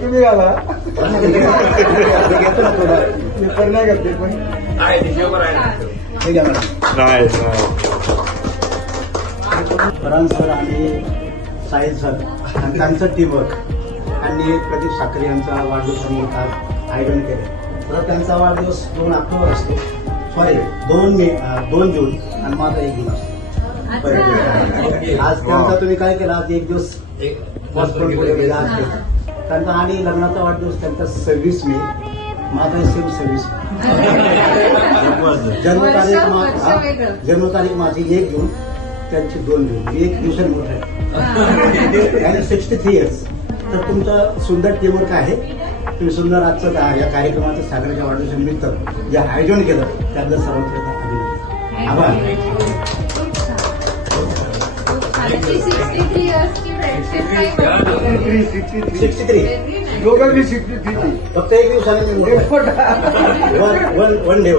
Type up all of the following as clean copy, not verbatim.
तुम्ही आला पेपर नाही करते पण फरान सर आणि साहिल सर आणि त्यांचं टीमवर्क आणि प्रदीप साखरे यांचा वाढदिवस आम्ही आज आयोजन केले. तर त्यांचा वाढदिवस 2 ऑक्टोबर असतो, सॉरी 2 जून आणि माझा 1 जून असतो. आज त्यांचा तुम्ही काय केला, आज 1 दिवस त्यांचा आणि लग्नाचा वाढदिवस त्यांचा 26 मे, माझा सेम 26 मे. जन्मतारीख माझी 1 जून, त्यांची 2 जून. मी 1 दिवसांनी मोठा आहे आणि 63 इयर्स. तर तुमचं सुंदर टीमवर्क आहे. तुम्ही सुंदर आजचं या कार्यक्रमाचं सागराच्या वाढदिवसानिमित्त जे आयोजन केलं त्याबद्दल सर्वांचं अभिनंदन, आभार. 63 दोघांनी 63 फक्त 1 दिवसाने वन डे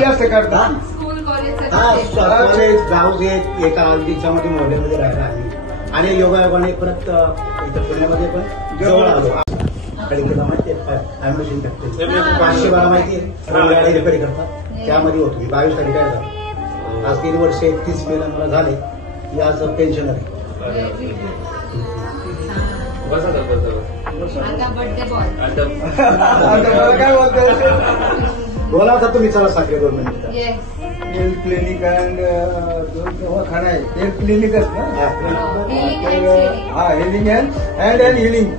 जास्त करतात. कॉलेज गाव एका दिवसामध्ये मोहल्ल्यामध्ये राहिला आम्ही आणि योगायोगाने परत इथं पुण्यामध्ये पण जवळ आलो. केला माहिती मशीन टाकते 512 माहिती आहे, गाडी रिपेअर करतात, त्यामध्ये होतो मी 22 तारीख झाला. आज 3 वर्ष 31 मेला मला झाले. मी आज पेन्शन आहे. काय बोलतोय बोला आता तुम्ही, चला Sakhare 2 minute. Health clinic and दवाखाना आहे. हेल्थ क्लिनिकच ना, हा healing and healing.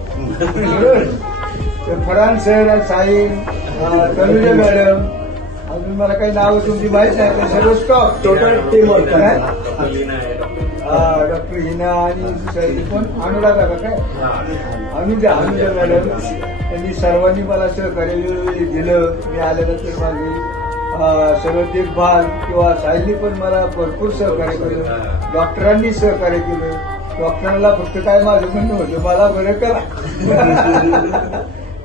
Farhan sir, Sai, Tanuja madam, अजून मला काही नाव तुमची माहित नाही, ते सर्व stop total team work doctor Hina आणि दुसरी पण अनुराधा का काय अनुजा मॅडम, त्यांनी सर्वांनी मला सहकार्य दिलं. मी आल्यानंतर माझी सगळं देखभाल किंवा साईलनी पण मला भरपूर सहकार्य केलं. डॉक्टरांनी सहकार्य केलं. डॉक्टरांना फक्त काय माझं म्हणणं होतं, मला बरं करा.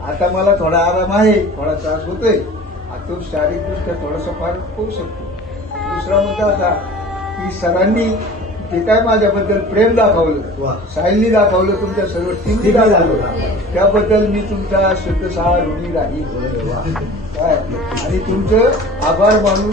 आता मला थोडा आराम आहे, थोडा त्रास होतोय. आता शारीरिकदृष्ट्या थोडासा फार होऊ शकतो. दुसरा मुद्दा असा की सरांनी ते काय माझ्याबद्दल प्रेम दाखवलं, साहिलनी दाखवलं, तुमच्या सर्व टीमनी दाखवलं, त्याबद्दल मी तुमचा शतशः ऋणी राहील. काय आणि तुमचं आभार मानून